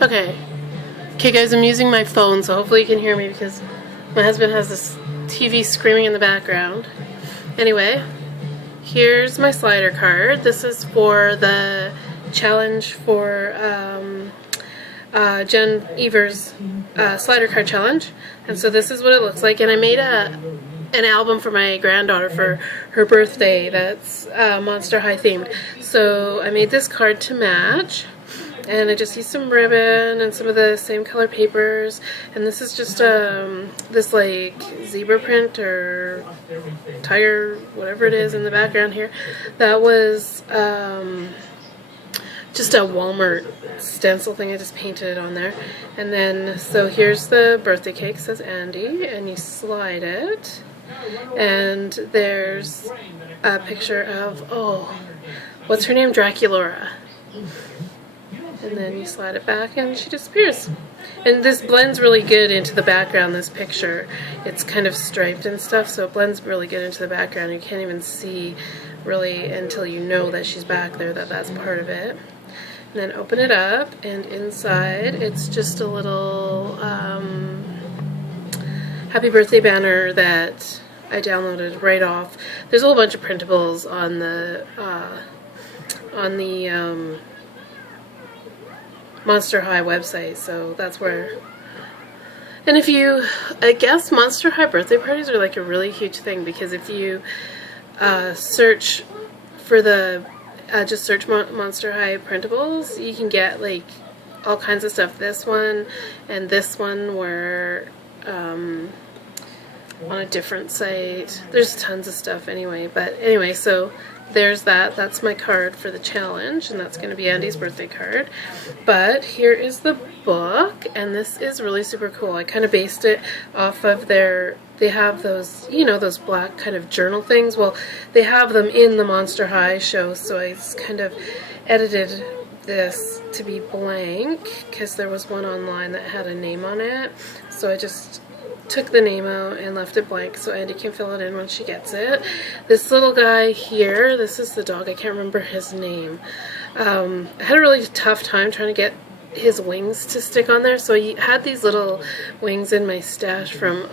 Okay. Okay guys, I'm using my phone, so hopefully you can hear me because my husband has this TV screaming in the background. Anyway, here's my slider card. This is for the challenge for Jen Evers' slider card challenge. And so this is what it looks like. And I made an album for my granddaughter for her birthday that's Monster High themed. So I made this card to match. And I just used some ribbon and some of the same color papers. And this is just this like zebra print or tiger, whatever it is in the background here. That was just a Walmart stencil thing. I just painted it on there. And then, so here's the birthday cake. It says Andi, and you slide it. And there's a picture of, oh, what's her name? Draculaura. And then you slide it back and she disappears. And this blends really good into the background, this picture. It's kind of striped and stuff, so it blends really good into the background. You can't even see really until you know that she's back there, that that's part of it. And then open it up, and inside it's just a little happy birthday banner that I downloaded right off. There's a whole bunch of printables on the Monster High website, so that's where. And if you, I guess Monster High birthday parties are like a really huge thing, because if you search for the, just search Monster High printables, you can get like all kinds of stuff. This one and this one were on a different site. There's tons of stuff anyway, but anyway, so there's that. That's my card for the challenge, and that's going to be Andi's birthday card. But here is the book, and this is really super cool. I kind of based it off of their, they have those, you know, those black kind of journal things. Well, they have them in the Monster High show, so I just kind of edited this to be blank because there was one online that had a name on it. So I just took the name out and left it blank so Andi can fill it in when she gets it. This little guy here, this is the dog, I can't remember his name. I had a really tough time trying to get his wings to stick on there, so I had these little wings in my stash from,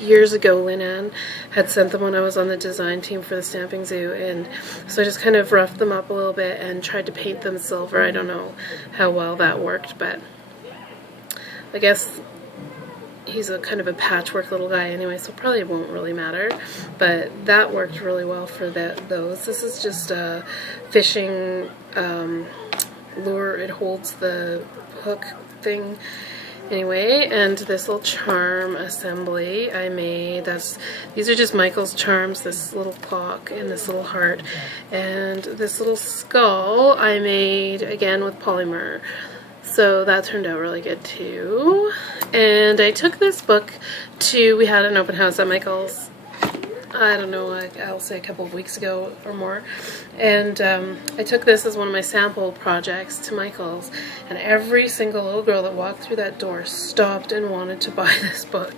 years ago. Lynn Ann had sent them when I was on the design team for the Stamping Zoo, and so I just kind of roughed them up a little bit and tried to paint them silver. I don't know how well that worked, but I guess he's a kind of a patchwork little guy anyway, so probably it won't really matter. But that worked really well for those. This is just a fishing lure. It holds the hook thing. Anyway, and this little charm assembly I made. These are just Michael's charms. This little clock and this little heart, and this little skull I made again with polymer. So that turned out really good too. And I took this book to, we had an open house at Michael's, I don't know, I'll say a couple of weeks ago or more. And I took this as one of my sample projects to Michael's. And every single little girl that walked through that door stopped and wanted to buy this book.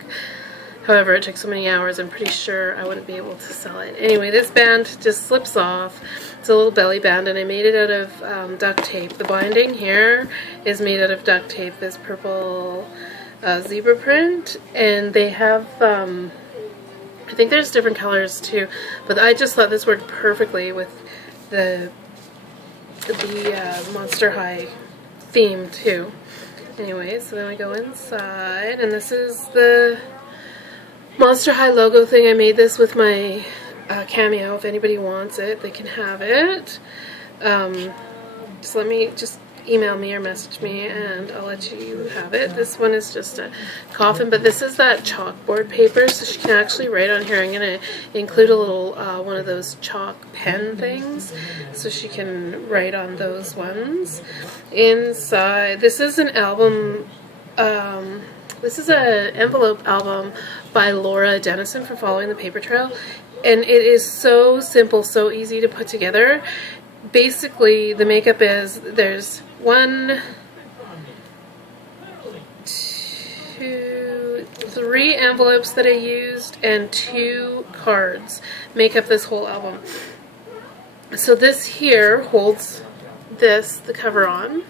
However, it took so many hours, I'm pretty sure I wouldn't be able to sell it. Anyway, this band just slips off. It's a little belly band, and I made it out of duct tape. The binding here is made out of duct tape, this purple zebra print, and they have, I think there's different colors too, but I just thought this worked perfectly with the Monster High theme too. Anyway, so then we go inside, and this is the Monster High logo thing. I made this with my Cameo. If anybody wants it, they can have it. Just email me or message me and I'll let you have it. This one is just a coffin, but this is that chalkboard paper, so she can actually write on here. I'm going to include a little one of those chalk pen things so she can write on those ones. Inside, this is an album, this is an envelope album by Laura Dennison for Following the Paper Trail, and it is so simple, so easy to put together. Basically, the makeup is, there's 1, 2, 3 envelopes that I used and 2 cards make up this whole album. So this here holds this, the cover on,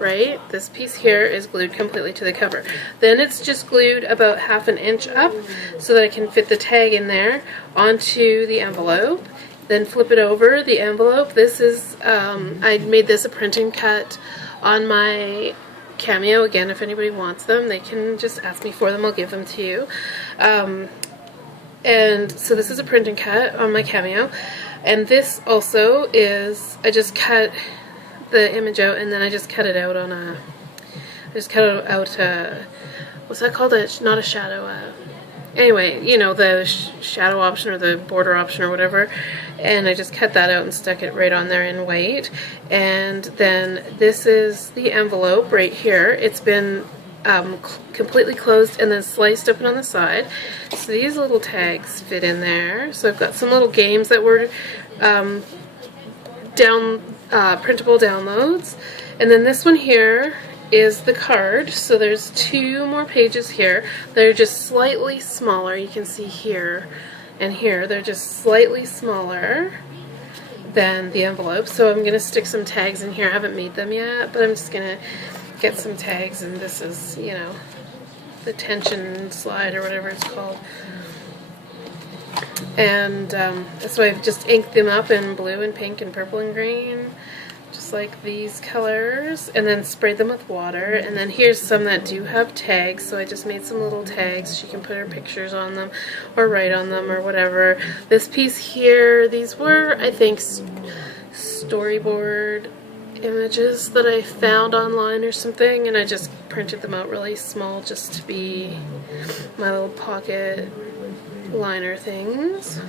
right? This piece here is glued completely to the cover. Then it's just glued about 1/2 inch up so that I can fit the tag in there onto the envelope. Then flip it over the envelope. This is, I made this a print and cut on my Cameo. Again, if anybody wants them, they can just ask me for them. I'll give them to you. And so this is a print and cut on my Cameo. And this also is, I just cut the image out and then I just cut it out on a, I just cut it out, what's that called? Not a shadow, anyway, you know, the shadow option or the border option or whatever, and I just cut that out and stuck it right on there in white. And then this is the envelope right here. It's been completely closed and then sliced open on the side, so these little tags fit in there. So I've got some little games that were printable downloads, and then this one here is the card. So there's 2 more pages here. They're just slightly smaller. You can see here and here. They're just slightly smaller than the envelope. So I'm going to stick some tags in here. I haven't made them yet, but I'm just going to get some tags, and this is, you know, the tension slide or whatever it's called. And so I've just inked them up in blue and pink and purple and green, just like these colors, and then sprayed them with water. And then here's some that do have tags, so I just made some little tags. She can put her pictures on them or write on them or whatever. This piece here, these were, I think, storyboard images that I found online or something, and I just printed them out really small just to be my little pocket liner things.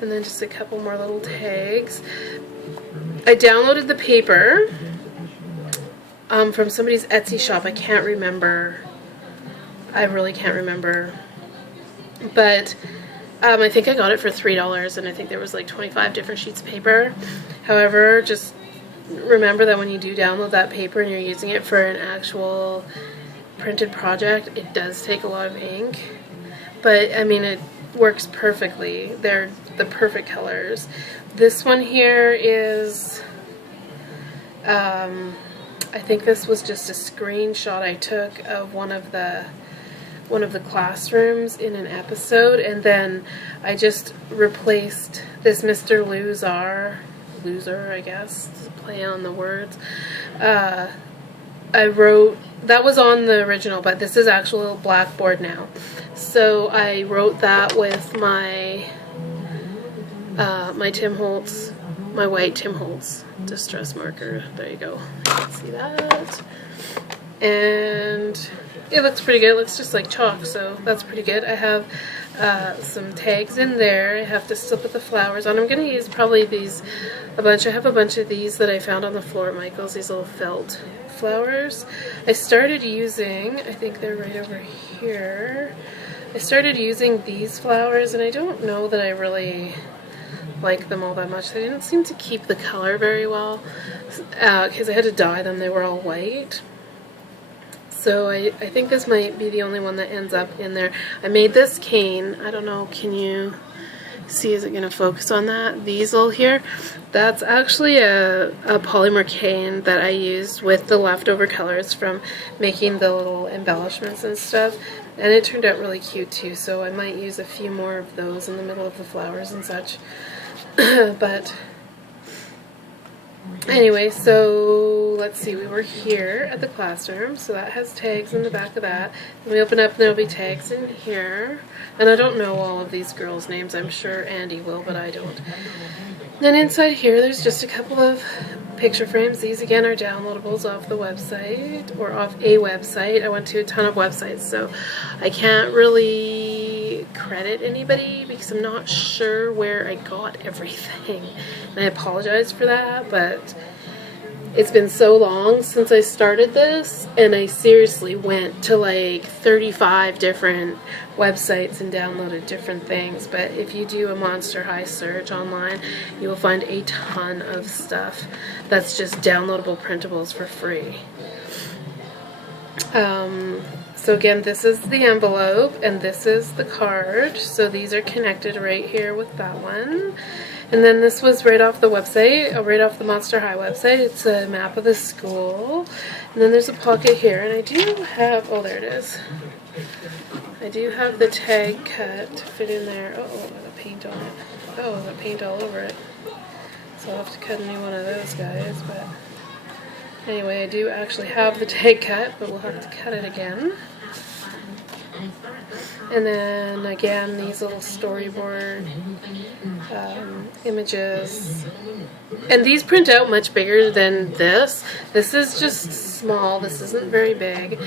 And then just a couple more little tags. I downloaded the paper from somebody's Etsy shop. I can't remember. I really can't remember. But I think I got it for $3, and I think there was like 25 different sheets of paper. However, just remember that when you do download that paper and you're using it for an actual printed project, it does take a lot of ink. But I mean, it works perfectly. They're the perfect colors. This one here is, I think this was just a screenshot I took of one of the classrooms in an episode, and then I just replaced this Mr. Loser, I guess, play on the words. I wrote, that was on the original, but this is actual blackboard now. So I wrote that with my my Tim Holtz, my white Tim Holtz distress marker. There you go. You can see that. And it looks pretty good. It looks just like chalk, so that's pretty good. I have some tags in there. I have to still put the flowers on. I'm going to use probably these a bunch. I have a bunch of these that I found on the floor at Michael's, these little felt flowers. I started using, I think they're right over here. I started using these flowers, and I don't know that I really like them all that much. They didn't seem to keep the color very well because I had to dye them. They were all white. So I think this might be the only one that ends up in there. I made this cane. I don't know, can you see, is it going to focus on that? These little here, that's actually a polymer cane that I used with the leftover colors from making the little embellishments and stuff. And it turned out really cute too, so I might use a few more of those in the middle of the flowers and such. But anyway, so let's see, we were here at the classroom, so that has tags in the back of that. When we open up, there'll be tags in here. And I don't know all of these girls' names. I'm sure Andy will, but I don't. Then inside here, there's just a couple of picture frames. These, again, are downloadables off the website, or off a website. I went to a ton of websites, so I can't really credit anybody because I'm not sure where I got everything. And I apologize for that, but it's been so long since I started this, and I seriously went to like 35 different websites and downloaded different things. But if you do a Monster High search online, you will find a ton of stuff that's just downloadable printables for free. So again, this is the envelope and this is the card. So these are connected right here with that one. And then this was right off the website, right off the Monster High website. It's a map of the school. And then there's a pocket here. And I do have, oh, there it is. I do have the tag cut to fit in there. Oh, I got paint on it. Oh, I got paint all over it. So I'll have to cut a new one of those guys. But anyway, I do actually have the tag cut, but we'll have to cut it again. And then again, these little storyboard images. And these print out much bigger than this. This is just small. This isn't very big.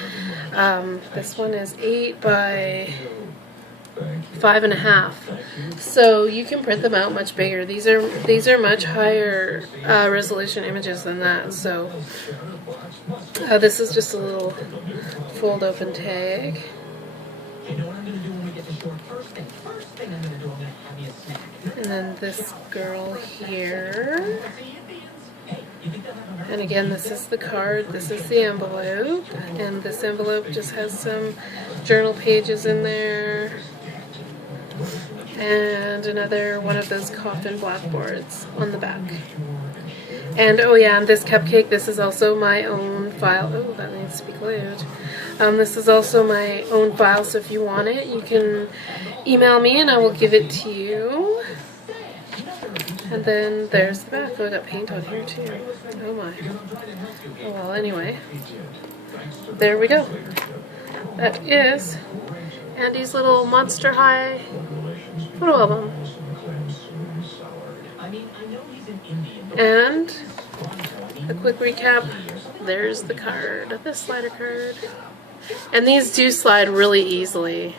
This one is 8 by 5.5. So you can print them out much bigger. These are much higher resolution images than that. So this is just a little fold open tag. And then this girl here. And again, this is the card, this is the envelope, and this envelope just has some journal pages in there. And another one of those coffin blackboards on the back. And oh yeah, and this cupcake, this is also my own file. Oh, that needs to be glued. This is also my own file, so if you want it, you can email me and I will give it to you. And then there's the back. Oh, I got paint on here too. Oh my. Oh well, anyway. There we go. That is Andy's little Monster High photo album. And a quick recap, there's the card, the slider card. And these do slide really easily.